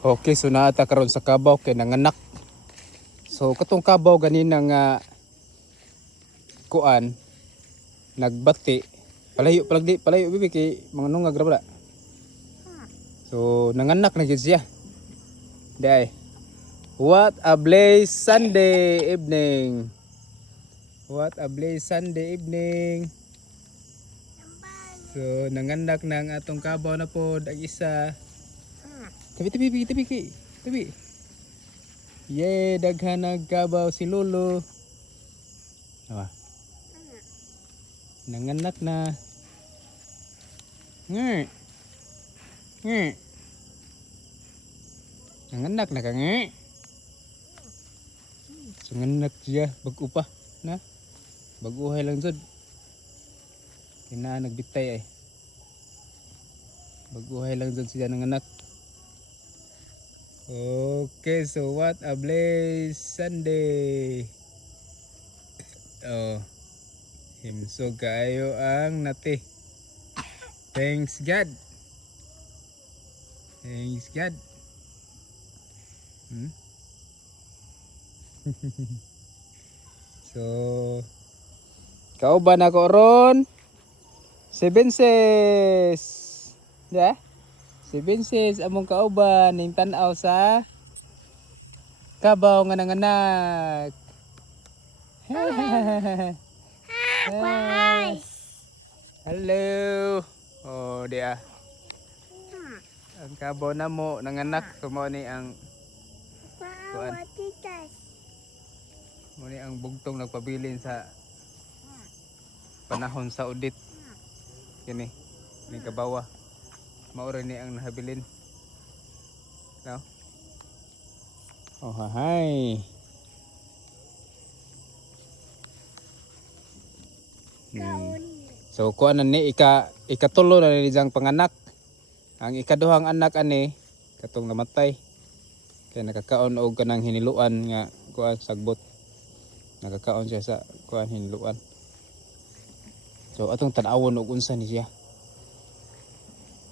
Okay, so naata karon sa Kabaw kay nanganak. So katong Kabaw ganina nga kuan nagbati. Palayo bibi kay mga nungag ra bala. So nanganak na gyud siya. Day. What a blaze Sunday evening. What a blaze Sunday evening. So nanganak na ang atong Kabaw na pod ang isa. Tabi. Yay, daghan ang Kabaw si Lolo. Awa. Nanganak na. Nge. Nanganak na ka nge. So nanganak siya bago pa na. Baguhay lang jud. Kina nagbitay ay. Baguhay lang jud siya nanganak. Okay, so what a blaze Sunday. Oh. Himso kaayo ang nati. Thanks God. Thanks God. So kauban ako ron. 7 sis. Ya? 7 sis among kauban ning tan-aw sa Kabaw nga nanganak. Hi. Hello. Oh, dia. Ang Kabaw na mo nanganak kumo ni ang kuan. Mo ni ang bugtong nagpabilin sa panahon sa audit. Kini ni Kabawa. Mao ni ang nahabilin. No? Oh, hi. So kuan na ni ikatulo na ni jang panganak. Ang ikaduhang anak ani katong namatay. Kaya nakakaon og kanang hiniluan nga kuan sagbot. Nakakaon siya sa kuan hiniluan. So atong tan-awon og unsa ni siya.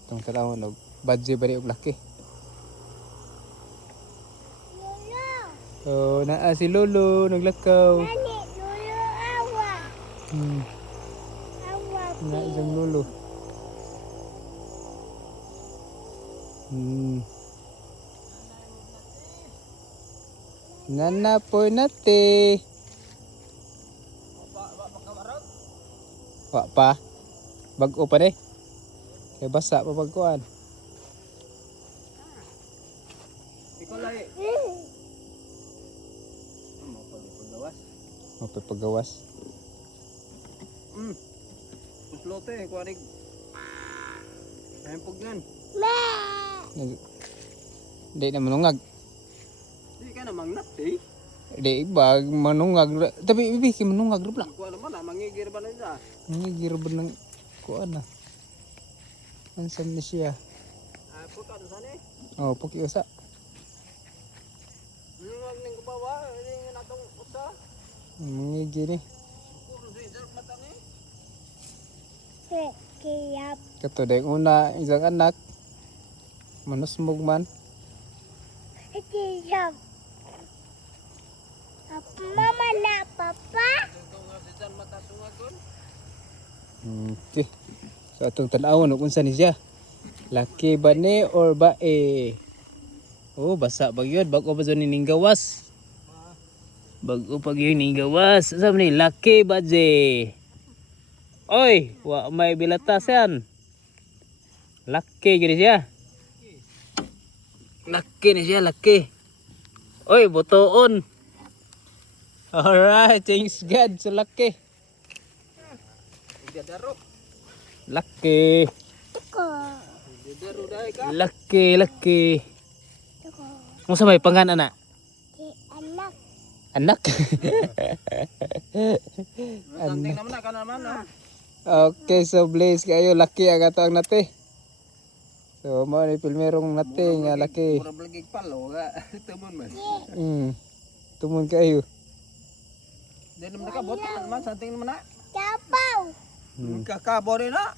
Atong tan-awon og badge bari og laki. Oh, naa si Lolo naglakaw. Lolo awa. Na isang Lolo. Nana po nate. Wa pa. Bag-o pa de. Kaya basa pa pagkuan. Ikolay. Mapapagawas. Puslote kuanig. Ayun pugnan. Di na manungag. Di ka na mangnat eh. Di ba manungag. Tapi bibi kay manungag ra pala. Kuha naman mangigir ba na siya? Ngigir ba ng kuan na. Ansan ni siya? Pagka doon saan eh. Oh, puki usa. Huwag nang kubawa. Hindi nga natong usa. Ngigi ni. Kung sisir matang eh. Kiyap. Kato dahil una isang anak. Manusmog man. Kiyap. Mama na papa. Kung nga si Jan matasungagon. Okay. So atong tan-awon ug unsa ni siya? Laki ba ni or bae? Oh, basa ba yun? Bago pa dyan ning gawas. Bago pa yun ning gawas. Sabi ni, laki ba je? Oy, wa may bilatas yan. Laki gini siya. Laki ni siya, laki. Oy, butoon. Alright, thanks God sa laki. Daro. Laki. Daro dahil ka. Laki. Kung sa may pangan anak? Anak. Anak? Something naman na ka naman ah. Okay, so Blaze kayo, laki ang atang nate. So, mo ni pilmerong nate nga laki. Mura blagig palo ga. Tumon man. Tumon kayo. Di naman nakabot man. Something naman na. Tapaw. Kakabo rin na.